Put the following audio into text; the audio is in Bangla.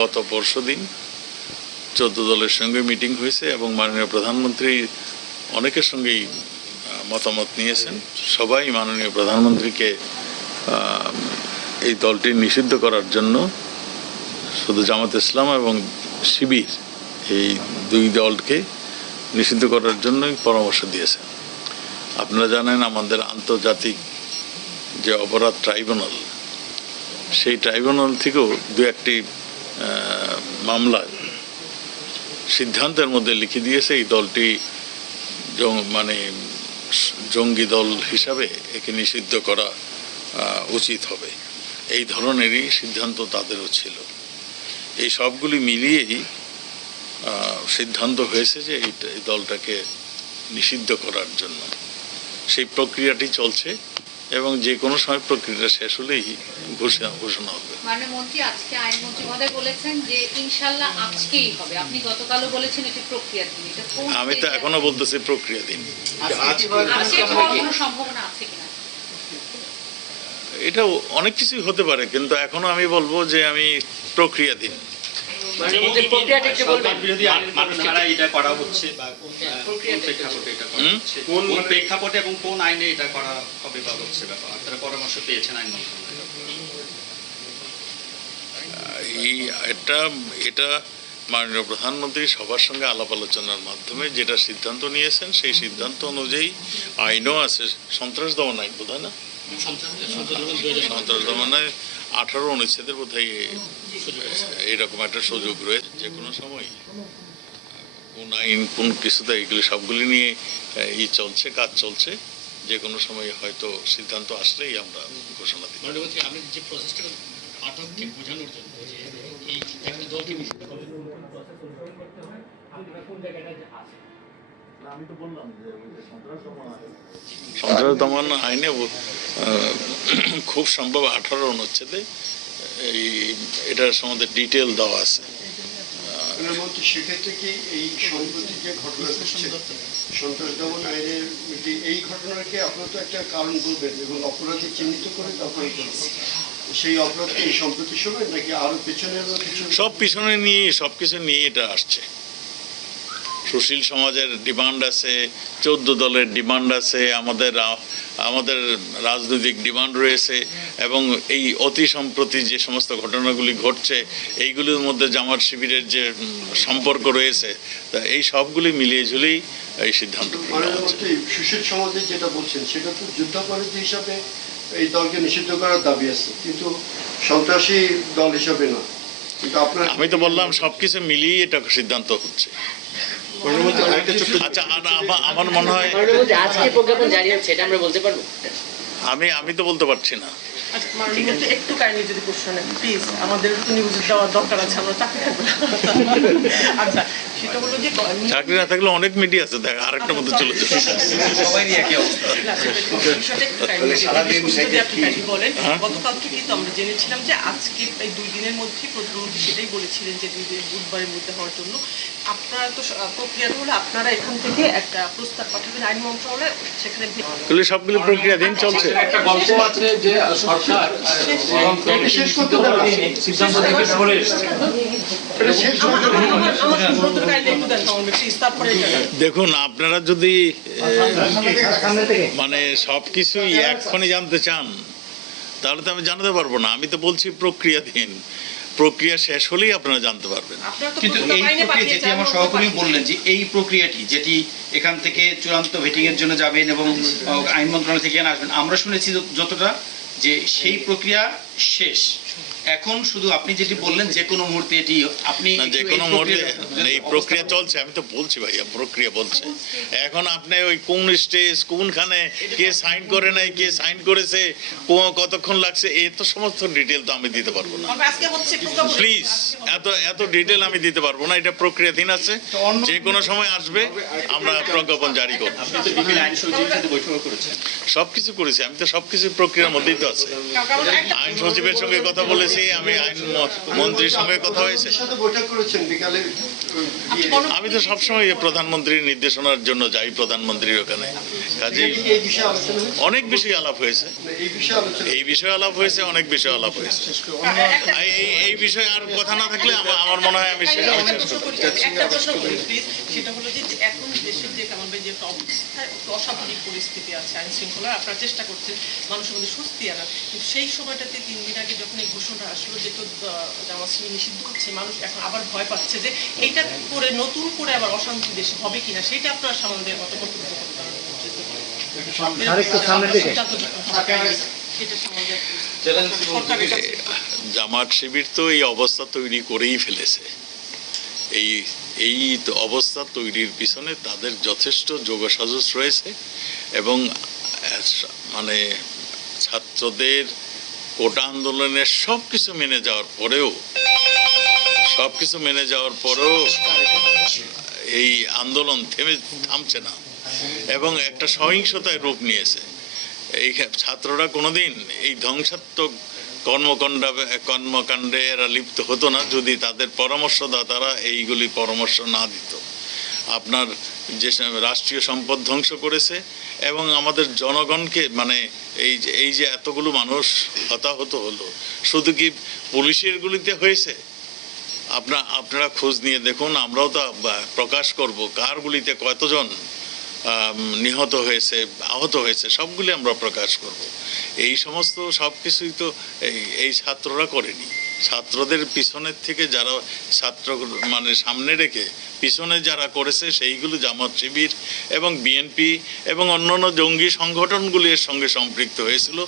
গত পরশুদিন 14 দলের সঙ্গে মিটিং হয়েছে এবং মাননীয় প্রধানমন্ত্রী অনেকের সঙ্গেই মতামত নিয়েছেন। সবাই মাননীয় প্রধানমন্ত্রীকে এই দলটি নিষিদ্ধ করার জন্য, শুধু জামাত ইসলাম এবং শিবির এই দুই দলকে নিষিদ্ধ করার জন্যই পরামর্শ দিয়েছেন। আপনারা জানেন আমাদের আন্তর্জাতিক যে অপরাধ ট্রাইব্যুনাল, সেই ট্রাইব্যুনাল থেকেও দু একটি মামলা সিদ্ধান্তের মধ্যে লিখে দিয়েছে এই দলটি জঙ্গি দল হিসাবে একে নিষিদ্ধ করা উচিত হবে। এই ধরনেরই সিদ্ধান্ত তাদেরও ছিল। এই সবগুলি মিলিয়েই সিদ্ধান্ত হয়েছে যে এই দলটাকে নিষিদ্ধ করার জন্য। সেই প্রক্রিয়াটি চলছে এবং যে কোনো সময় প্রক্রিয়াটা শেষ হলেই ঘোষণা হবে। মাননীয় মন্ত্রী আজকে আইনমন্ত্রী মহোদয় বলেছেন যে ইনশাআল্লাহ আজকেই হবে। আপনি গতকালও বলেছেন এটি প্রক্রিয়া দিন। আমি তো এখনো বলতেছি প্রক্রিয়া দিন। কোনো সম্ভাবনা আছে কিনা? এটা অনেক কিছুই হতে পারে, কিন্তু এখনো আমি বলবো যে আমি প্রক্রিয়া দিন। প্রেক্ষাপটে এবং কোন আইনে এটা করা হবে বা হচ্ছে ব্যাপার আপনারা পরামর্শ পেয়েছেন আইন মন্ত্রণালয়? এটা মাননীয় প্রধানমন্ত্রী সবার সঙ্গে আলাপ আলোচনার মাধ্যমে যেটা সিদ্ধান্ত নিয়েছেন, সেই সিদ্ধান্ত অনুযায়ী আইনও আছে। সন্ত্রাস দমন আইন বোধ হয় না, সন্ত্রাস দমনে 18 অনুচ্ছেদের বোধ হয় এইরকম একটা সুযোগ রয়েছে। যে কোনো সময় কোন আইন কোন কিছুতে এগুলি সবগুলি নিয়ে চলছে, কাজ চলছে। যে কোনো সময় হয়তো সিদ্ধান্ত আসলেই আমরা ঘোষণা দিই। সন্ত্রাস দমন আইনে খুব সম্ভব 18 অনুচ্ছেদে এটার সম্বন্ধে ডিটেল দেওয়া আছে। সেক্ষেত্রে কি এই সম্প্রতি যে ঘটনা ঘটছে সন্ত্রাস দমন আইনের এই ঘটনাকে আপনারা তো একটা কারণ বলবেন এবং অপরাধী চিহ্নিত করে তারপরে সেই অপরাধকে এই সম্প্রতি সময় নাকি আরো পেছনের কিছু? সব পিছনে নিয়ে সবকিছু নিয়ে এটা আসছে। সুশীল সমাজের ডিমান্ড আছে, 14 দলের ডিমান্ড আছে, আমাদের রাজনৈতিক ডিমান্ড রয়েছে এবং এই অতি সম্প্রতি যে সমস্ত ঘটনাগুলি ঘটছে এইগুলির মধ্যে জামাত শিবিরের যে সম্পর্ক রয়েছে, তা এই সবগুলি মিলিয়ে ঝুলেই এই সিদ্ধান্ত। সুশীল সমাজে যেটা বলছেন সেটা তো যুদ্ধাপরাধী হিসাবে এই দলকে নিষিদ্ধ করার দাবি আছে, কিন্তু সন্ত্রাসী দল হিসাবে না। কিন্তু আপনার, আমি তো বললাম সবকিছু মিলিয়ে এটা সিদ্ধান্ত হচ্ছে। আচ্ছা, আমার মনে হয় আমি তো বলতে পারছি না। একটু কাইন্ডলি যদি কোশ্চেন প্লিজ, আমাদের তো নিউজ দেওয়ার দরকার আছে, আমরা চাকরি থাকবো না। আচ্ছা, সেটা হলো যে চাকরি না থাকলে অনেক মিডিয়া আছে, দেখ আরেকটা মধ্যে চলে যাচ্ছে। বলেন গতকালকে কিন্তু আমরা জেনেছিলাম যে আজকে এই 2 দিনের মধ্যে প্রধানমন্ত্রী সেটাই বলেছিলেন যে 2 দিন বুধবারের মধ্যে হওয়ার জন্য। আপনারা তো প্রক্রিয়াটা হলো আপনারা এখান থেকে একটা প্রস্তাব পাঠাবেন আইন মন্ত্রণালয়ে, সেখানে সবগুলো প্রক্রিয়াধীন চলছে। একটা গল্প আছে যে সরকার সিদ্ধান্ত থেকে সরে এসেছে। দেখুন, আপনারা যদি সবকিছুই এক্ষণে জানতে চান তাহলে তো আমি জানাতে পারবো না। আমি তো বলছি প্রক্রিয়াধীন, প্রক্রিয়া শেষ হলেই আপনারা জানতে পারবেন। কিন্তু এই প্রক্রিয়া যেটি আমার সহকর্মী বললেন যে এই প্রক্রিয়াটি যেটি এখান থেকে চূড়ান্ত ভেটিং এর জন্য যাবেন এবং আইন মন্ত্রণালয় থেকে আসবেন, আমরা শুনেছি যতটা যে সেই প্রক্রিয়া শেষ। এখন শুধু আপনি যেটি বললেন যে কোনো মুহূর্তে এটি আপনি যে কোনো মুহূর্তে এই প্রক্রিয়া চলছে। আমি তো বলছি ভাইয়া প্রক্রিয়া বলছে। এখন আপনি ওই কোন স্টেজ কোনখানে কে সাইন করে নাই, কে সাইন করেছে, কতক্ষণ লাগছে, এত সমস্ত ডিটেল তো আমি দিতে পারবো না। প্লিজ, এত ডিটেল আমি দিতে পারবো না। এটা প্রক্রিয়াধীন আছে, যে কোনো সময় আসবে, আমরা প্রজ্ঞাপন জারি করব। সবকিছু করেছি আমি তো, সবকিছু প্রক্রিয়ার মধ্যেই তো আছে। আইন সচিবের সঙ্গে কথা বলেছি, আমি আইন মন্ত্রীর সঙ্গে কথা হয়েছে। আমি তো সবসময় প্রধানমন্ত্রীর নির্দেশনার জন্য যাই প্রধানমন্ত্রীর ওখানে, কাজেই এই বিষয়ে আলোচনা হয়েছে? অনেক বিষয় আলাপ হয়েছে, এই বিষয়ে আলোচনা এই বিষয়ে আলাপ হয়েছে, অনেক বিষয় আলাপ হয়েছে। এই বিষয়ে আর কথা না থাকলে আমার মনে হয় আমি শেষ একটা করতে প্রশ্ন করি, একটা প্রশ্ন করি প্লিজ, সেটা হলো যে এখন দেশের যে কেমন যে একটা অবস্থায় অস্বাভাবিক পরিস্থিতি আছে আইন শৃঙ্খলা, আপনারা চেষ্টা করছেন মানুষের মধ্যে স্বস্তি আনার, কিন্তু সেই সময়টাতে 3 দিন আগে যখন এই ঘোষণা আসলো যে তো জামাত শিবির নিষিদ্ধ হচ্ছে, মানুষ এখন আবার ভয় পাচ্ছে যে এইটা করে নতুন করে আবার অশান্তি দেশে হবে কিনা, সেটা আপনারা সামান্যের মতো মন্তব্য করতে পারেন। জামাত শিবির তো এই অবস্থা তৈরি করেই ফেলেছে। এই অবস্থা তৈরির পিছনে তাদের যথেষ্ট যোগসাজশ রয়েছে এবং মানে ছাত্রদের কোটা আন্দোলনের সব কিছু মেনে যাওয়ার পরেও এই আন্দোলন থামছে না এবং একটা সহিংসতায় রূপ নিয়েছে। এই ছাত্ররা কোনোদিন এই ধ্বংসাত্মক কর্মকাণ্ডে এরা লিপ্ত হতো না যদি তাদের পরামর্শদাতারা এইগুলি পরামর্শ না দিত। আপনার যে রাষ্ট্রীয় সম্পদ ধ্বংস করেছে এবং আমাদের জনগণকে মানে এই যে এতগুলো মানুষ হতাহত হলো, শুধু কি পুলিশের গুলিতে হয়েছে? আপনারা খোঁজ নিয়ে দেখুন, আমরাও তো প্রকাশ করব কার গুলিতে কতজন নিহত হয়েছে, আহত হয়েছে, সবগুলি আমরা প্রকাশ করব। এই সমস্ত সব কিছুই তো এই ছাত্ররা করেনি। ছাত্রদের পিছনের থেকে যারা মানে সামনে রেখে পিছনে যারা করেছে সেইগুলো জামাত শিবির এবং বিএনপি এবং অন্যান্য জঙ্গি সংগঠনগুলির সঙ্গে সম্পৃক্ত হয়েছিল।